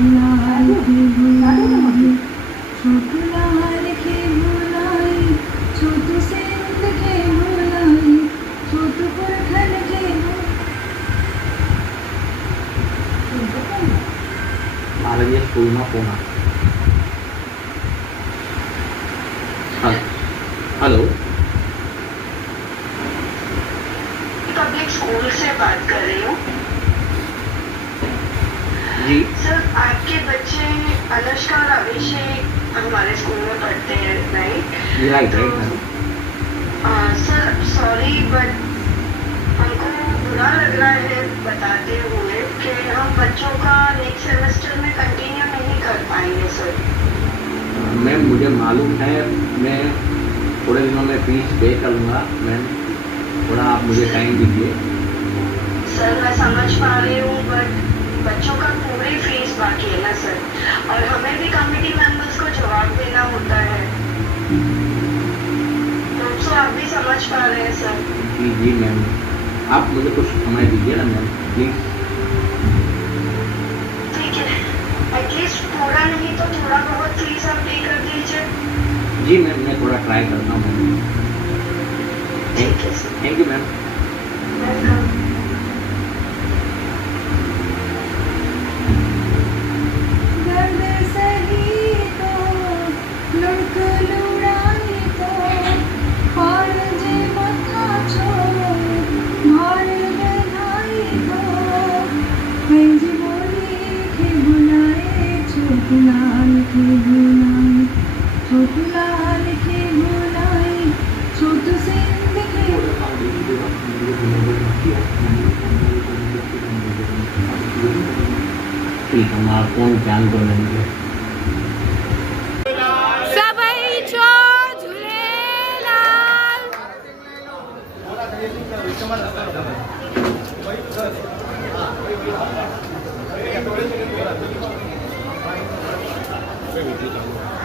लाल की बुलाई छोटू लाल की बुलाई छोटू सिंध के बुलाई छोटू पुरखन के મારા જે સ્કૂલમાં ફોન આવ્યો. हेलो पब्लिक स्कूल से बात कर रही हूँ. जी सर आपके बच्चे अनुष्का और अभिषेक हमारे स्कूल में पढ़ते हैं राइट? राइट तो राइट सर सॉरी बट हमको बुरा लग रहा है बताते हुए कि हम बच्चों का नेक्स्ट सेमेस्टर में कंटिन्यू नहीं कर पाएंगे सर. मैम मुझे मालूम है, मैं थोड़े दिनों में फीस पे करूँगा मैम, थोड़ा आप मुझे टाइम दीजिए. सर मैं समझ पा रही हूँ बट बच्चों का पूरी फीस बाकी है ना सर, और हमें भी कमेटी मेंबर्स को जवाब देना होता है. तो आप भी समझ पा रहे हैं सर. जी जी मैम, आप मुझे कुछ समय दीजिए ना मैम प्लीज़. ठीक है, एटलीस्ट पूरा नहीं तो थोड़ा बहुत फीस आप पे कर दीजिए. जी मैम, मैं थोड़ा ट्राई करता हूँ मैम. ठीक है sir. Thank you ma'am. Welcome. दर्द सही तो लुढ़क लुढ़ाई तो पार जे मथा छोड़ो भार बधाई तो पंहिंजी ॿोली खे भुलाए छोटू लाल खे भुलाए छोटू लाल खे भुलाए छोटू सिंध खे ठीक है, हमारा फोन ध्यान कर लेंगे. सभई छो झूलेलाल. Thank you.